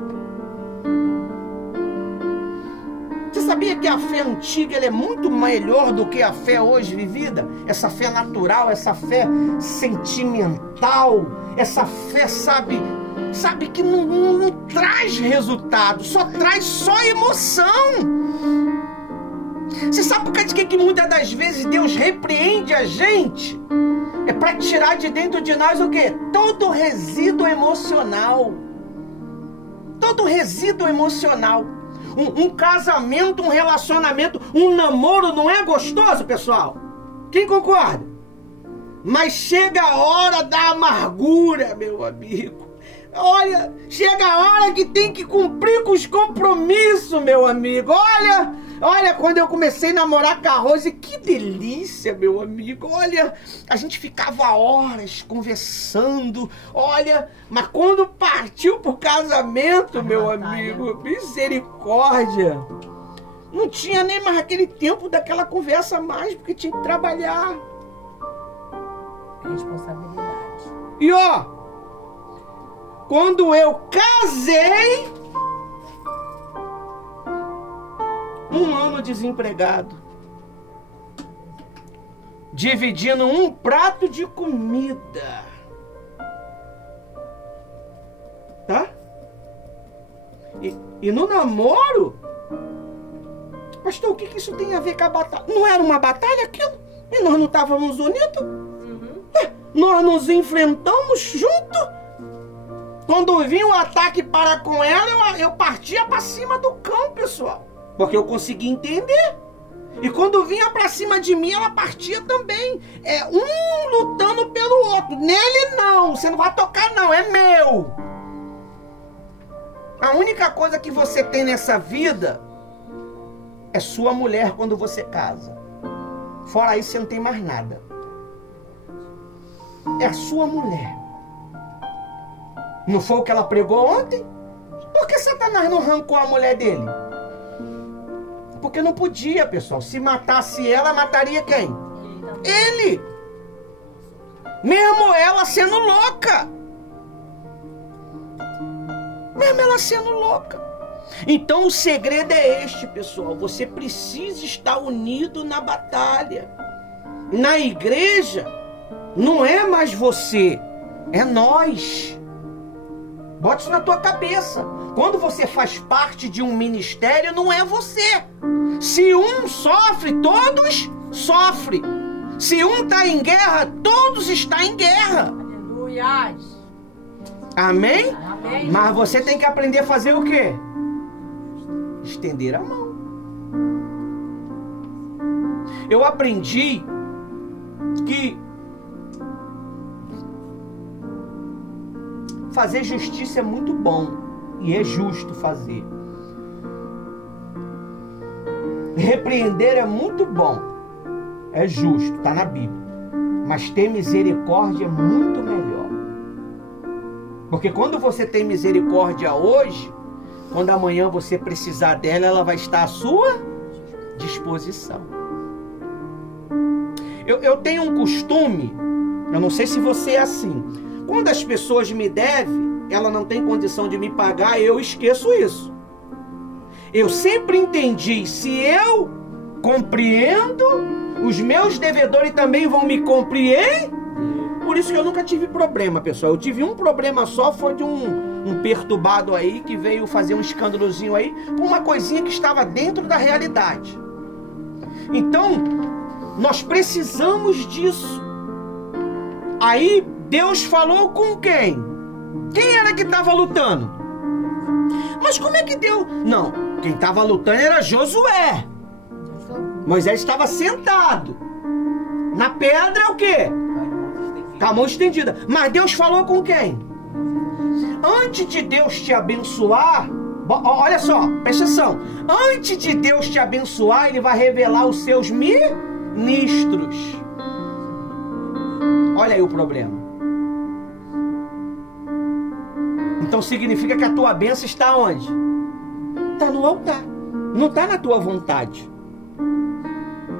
Você sabia que a fé antiga ela é muito melhor do que a fé hoje vivida? Essa fé natural, essa fé sentimental, essa fé, sabe que não traz resultado, só traz emoção. Você sabe por causa de que muitas das vezes Deus repreende a gente? É para tirar de dentro de nós o quê? Todo resíduo emocional. Todo resíduo emocional. Um casamento, um relacionamento, um namoro não é gostoso, pessoal? Quem concorda? Mas chega a hora da amargura, meu amigo. Olha, chega a hora que tem que cumprir com os compromissos, meu amigo. Olha, quando eu comecei a namorar com a Rose, que delícia, meu amigo. Olha, a gente ficava horas conversando. Olha, mas quando partiu pro casamento, meu amigo, misericórdia. Não tinha nem mais aquele tempo daquela conversa mais, porque tinha que trabalhar. Responsabilidade. E quando eu casei, 1 ano desempregado, dividindo um prato de comida, tá? E no namoro, pastor, o que isso tem a ver com a batalha? Não era uma batalha aquilo? E nós não estávamos unidos? Nós nos enfrentamos juntos? Quando vinha um ataque para com ela, eu partia para cima do cão, pessoal. Porque eu conseguia entender. E quando vinha para cima de mim, ela partia também. É um lutando pelo outro. Nele não, você não vai tocar não, é meu. A única coisa que você tem nessa vida é sua mulher quando você casa. Fora isso, você não tem mais nada. É a sua mulher. Não foi o que ela pregou ontem? Por que Satanás não arrancou a mulher dele? Porque não podia, pessoal. Se matasse ela, mataria quem? Ele! Mesmo ela sendo louca. Mesmo ela sendo louca. Então o segredo é este, pessoal. Você precisa estar unido na batalha. Na igreja, não é mais você, é nós. Bote isso na tua cabeça. Quando você faz parte de um ministério, não é você. Se um sofre, todos sofrem. Se um está em guerra, todos estão em guerra. Aleluia. Amém? Amém? Mas você tem que aprender a fazer o quê? Estender a mão. Eu aprendi que fazer justiça é muito bom e é justo fazer. Repreender é muito bom, é justo, está na Bíblia. Mas ter misericórdia é muito melhor. Porque quando você tem misericórdia hoje, quando amanhã você precisar dela, ela vai estar à sua disposição. Eu tenho um costume, eu não sei se você é assim. Quando as pessoas me devem, ela não tem condição de me pagar, eu esqueço isso. Eu sempre entendi, se eu compreendo, os meus devedores também vão me compreender. Por isso que eu nunca tive problema, pessoal. Eu tive um problema só, foi de um perturbado aí que veio fazer um escândalozinho aí, por uma coisinha que estava dentro da realidade. Então, nós precisamos disso. Aí, Deus falou com quem? Quem era que estava lutando? Mas como é que Deus... Não, quem estava lutando era Josué. Moisés estava sentado. Na pedra o quê? Com a mão estendida. Mas Deus falou com quem? Antes de Deus te abençoar, olha só, presta atenção. Antes de Deus te abençoar, Ele vai revelar os seus ministros. Olha aí o problema. Então significa que a tua bênção está onde? Está no altar. Não está na tua vontade.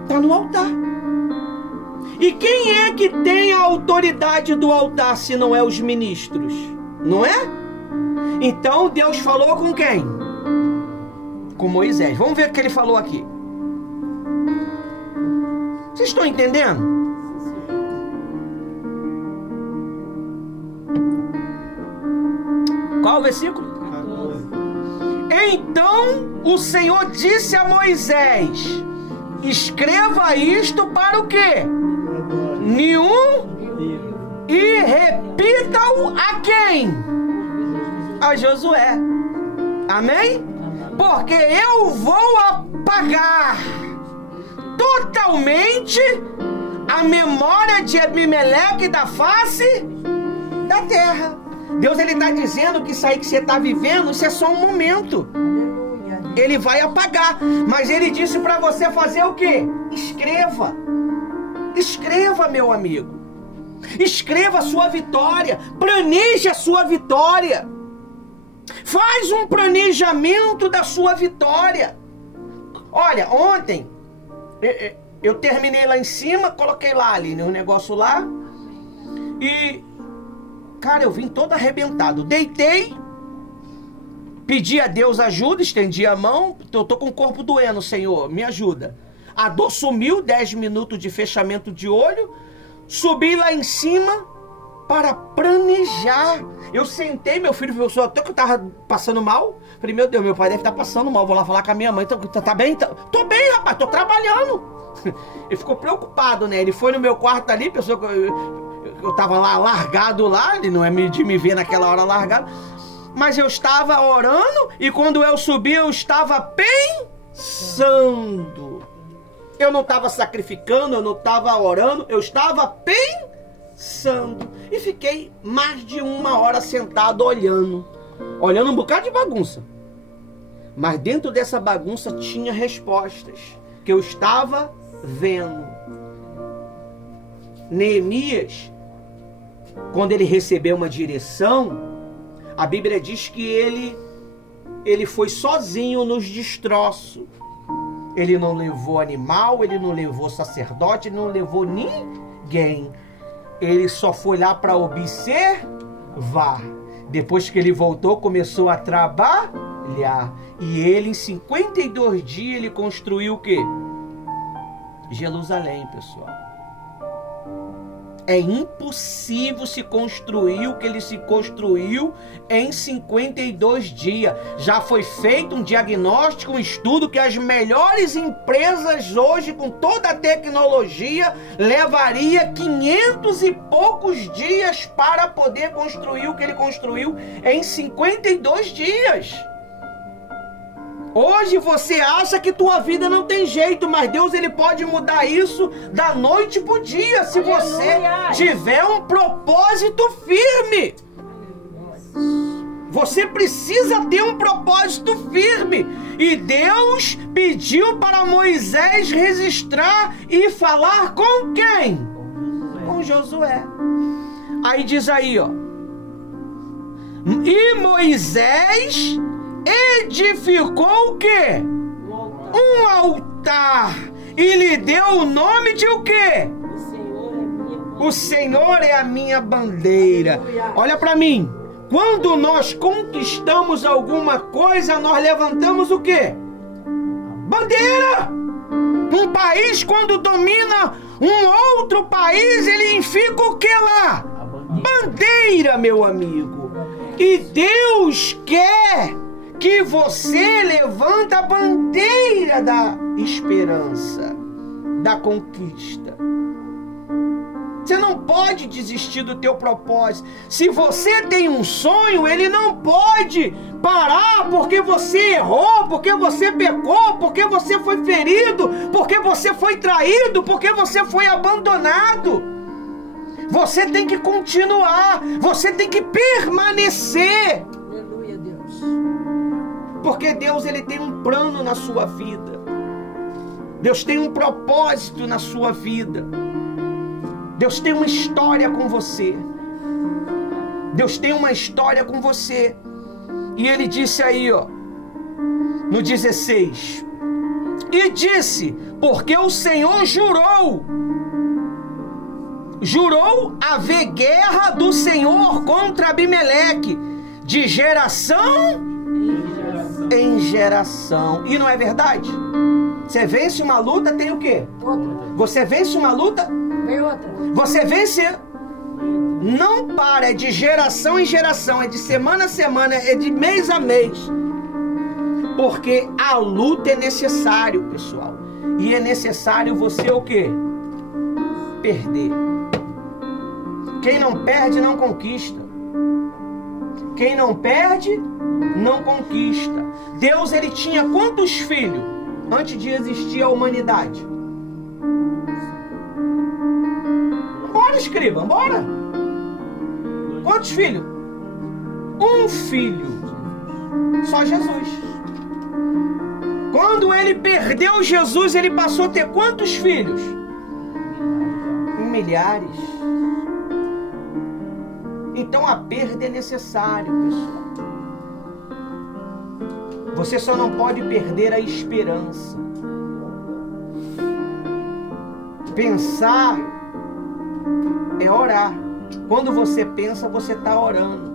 Está no altar. E quem é que tem a autoridade do altar se não é os ministros? Não é? Então Deus falou com quem? Com Moisés. Vamos ver o que ele falou aqui. Vocês estão entendendo? Qual o versículo? 14. Então o Senhor disse a Moisés: escreva isto para o quê? Nenhum. E repita-o a quem? A Josué. Amém? Porque eu vou apagar totalmente a memória de Abimeleque da face da terra. Deus, Ele está dizendo que isso aí que você está vivendo, isso é só um momento. Ele vai apagar. Mas Ele disse para você fazer o quê? Escreva. Escreva, meu amigo. Escreva a sua vitória. Planeje a sua vitória. Faz um planejamento da sua vitória. Olha, ontem eu terminei lá em cima, coloquei lá ali no negócio lá. E, cara, eu vim todo arrebentado. Deitei, pedi a Deus ajuda, estendi a mão. Eu tô com o corpo doendo, Senhor, me ajuda. A dor sumiu, 10 minutos de fechamento de olho. Subi lá em cima para planejar. Eu sentei, meu filho viu só até que eu tava passando mal. Falei, meu Deus, meu pai deve estar passando mal. Vou lá falar com a minha mãe. Tá bem? Tô bem, rapaz, tô trabalhando. Ele ficou preocupado, né? Ele foi no meu quarto ali, pensou que eu tava lá largado lá. Ele não é de me ver naquela hora largado. Mas eu estava orando e quando eu subi eu estava pensando. Eu não estava sacrificando, eu não estava orando, eu estava pensando. E fiquei mais de 1 hora sentado olhando um bocado de bagunça. Mas dentro dessa bagunça tinha respostas que eu estava vendo. Neemias, quando ele recebeu uma direção, a Bíblia diz que ele foi sozinho nos destroços. Ele não levou animal, ele não levou sacerdote, ele não levou ninguém. Ele só foi lá para observar. Depois que ele voltou, começou a trabalhar. E ele, em 52 dias, ele construiu o quê? Jerusalém, pessoal. É impossível se construir o que ele se construiu em 52 dias. Já foi feito um diagnóstico, um estudo que as melhores empresas hoje, com toda a tecnologia, levaria 500 e poucos dias para poder construir o que ele construiu em 52 dias. Hoje você acha que tua vida não tem jeito, mas Deus, Ele pode mudar isso da noite pro dia, se você tiver um propósito firme. Você precisa ter um propósito firme. E Deus pediu para Moisés registrar e falar com quem? Com Josué. Aí diz aí, ó. E Moisés edificou o quê? Um altar. E lhe deu o nome de o quê? O Senhor é a minha bandeira. Olha para mim. Quando nós conquistamos alguma coisa, nós levantamos o quê? Bandeira! Um país, quando domina um outro país, ele fica o que lá? Bandeira, meu amigo. E Deus quer que você levante a bandeira da esperança, da conquista. Você não pode desistir do teu propósito. Se você tem um sonho, ele não pode parar porque você errou, porque você pecou, porque você foi ferido, porque você foi traído, porque você foi abandonado. Você tem que continuar, você tem que permanecer. Aleluia, Deus. Porque Deus, ele tem um plano na sua vida. Deus tem um propósito na sua vida. Deus tem uma história com você. Deus tem uma história com você. E ele disse aí, ó, no 16: e disse, porque o Senhor jurou haver guerra do Senhor contra Abimeleque, de geração em geração. E não é verdade? Você vence uma luta, tem o quê? Outra. Você vence uma luta, Vem outra. você vence. Não para, é de geração em geração, é de semana a semana, é de mês a mês. Porque a luta é necessário, pessoal. E é necessário você o quê? Perder. Quem não perde, não conquista. Quem não perde, não conquista. Deus, ele tinha quantos filhos antes de existir a humanidade? Bora, escriba, bora. Quantos filhos? Um filho. Só Jesus. Quando ele perdeu Jesus, ele passou a ter quantos filhos? Milhares. Então a perda é necessária, pessoal. Você só não pode perder a esperança. Pensar é orar. Quando você pensa, você está orando.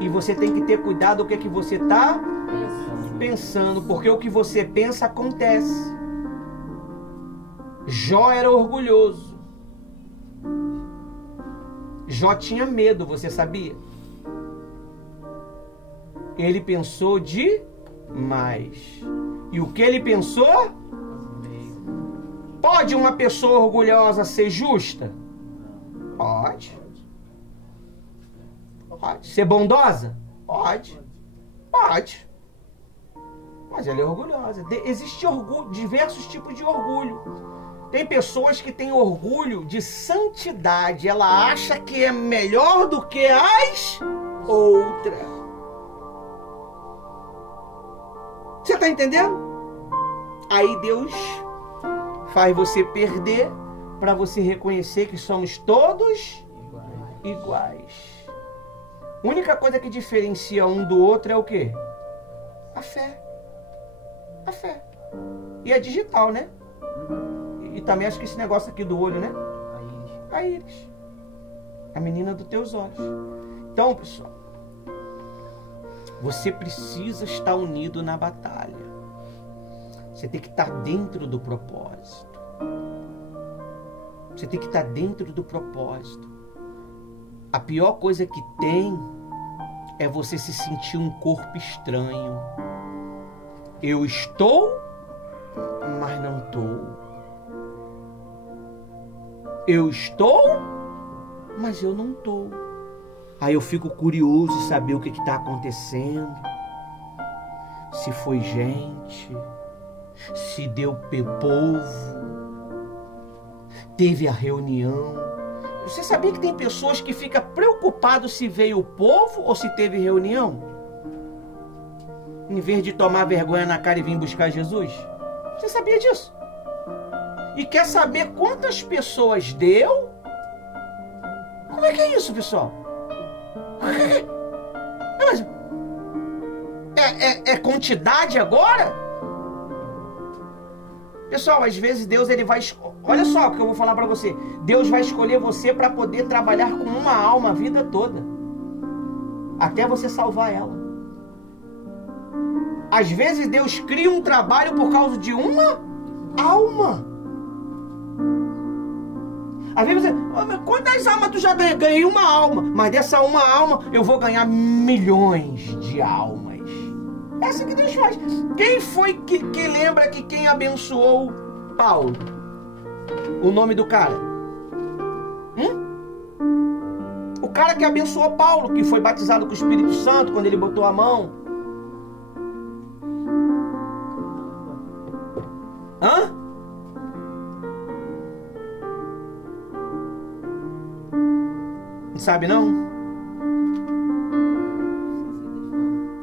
E você tem que ter cuidado do que você está pensando, porque o que você pensa acontece. Jó era orgulhoso. Jó tinha medo, você sabia? Ele pensou demais. E o que ele pensou? Pode uma pessoa orgulhosa ser justa? Pode. Pode. Ser bondosa? Pode. Pode. Mas ela é orgulhosa. Existe orgulho, diversos tipos de orgulho. Tem pessoas que têm orgulho de santidade. Ela acha que é melhor do que as outras. Você está entendendo? Aí Deus faz você perder para você reconhecer que somos todos iguais. A única coisa que diferencia um do outro é o quê? A fé. A fé. E é digital, né? E também acho que esse negócio aqui do olho, né? A íris. A menina dos teus olhos. Então, pessoal, você precisa estar unido na batalha. Você tem que estar dentro do propósito. Você tem que estar dentro do propósito. A pior coisa que tem é você se sentir um corpo estranho. Eu estou, mas não estou. Eu estou, mas eu não estou. Aí eu fico curioso de saber o que está acontecendo. Se foi gente, se deu povo, teve a reunião. Você sabia que tem pessoas que ficam preocupadas se veio o povo ou se teve reunião? Em vez de tomar vergonha na cara e vir buscar Jesus? Você sabia disso? E quer saber quantas pessoas deu? Como é que é isso, pessoal? É quantidade agora? Pessoal, às vezes Deus ele vai... Olha só o que eu vou falar para você. Deus vai escolher você para poder trabalhar com uma alma a vida toda. até você salvar ela. Às vezes Deus cria um trabalho por causa de uma alma. Às vezes você, quantas almas tu já ganhou? Ganhei uma alma, mas dessa uma alma eu vou ganhar milhões de almas. É assim que Deus faz. Quem foi que lembra que quem abençoou Paulo? O nome do cara? O cara que abençoou Paulo, que foi batizado com o Espírito Santo quando ele botou a mão. Hã? Não sabe não?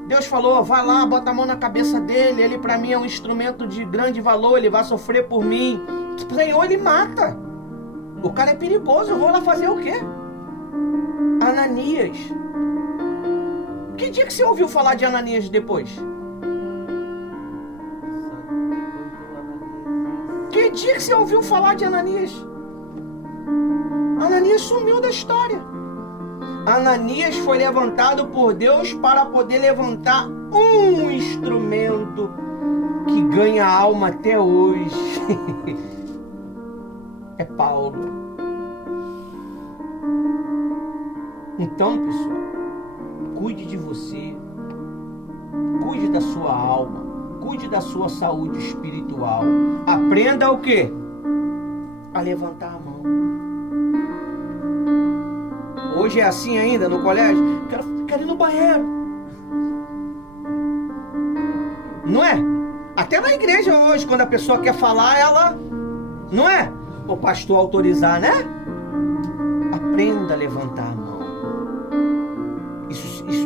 Deus falou, vai lá, bota a mão na cabeça dele, ele para mim é um instrumento de grande valor, ele vai sofrer por mim. Senhor, ele mata. O cara é perigoso, eu vou lá fazer o quê? Ananias. Que dia que você ouviu falar de Ananias depois? Que dia que você ouviu falar de Ananias? Ananias sumiu da história. Ananias foi levantado por Deus para poder levantar um instrumento que ganha alma até hoje. É Paulo. Então, pessoal, cuide de você, cuide da sua alma, cuide da sua saúde espiritual. Aprenda o quê? A levantar a mão. Hoje é assim ainda no colégio? Quero ir no banheiro. Não é? Até na igreja hoje, quando a pessoa quer falar, ela... Não é? O pastor autorizar, né? Aprenda a levantar a mão.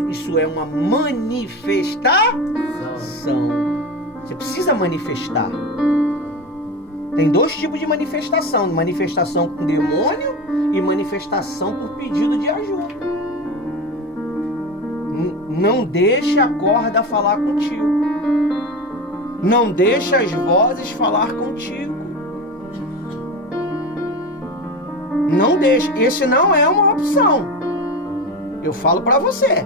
Isso é uma manifestação. Você precisa manifestar. Tem dois tipos de manifestação. Manifestação com demônio e manifestação por pedido de ajuda. Não deixe a corda falar contigo. Não deixe as vozes falar contigo. Não deixe. Esse não é uma opção. Eu falo para você.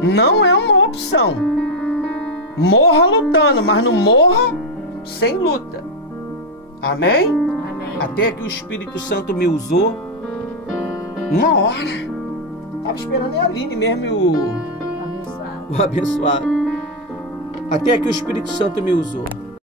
Não é uma opção. Morra lutando, mas não morra sem luta. Amém? Amém. Até que o Espírito Santo me usou. Uma hora. Estava esperando a Aline mesmo e o abençoado. Até que o Espírito Santo me usou.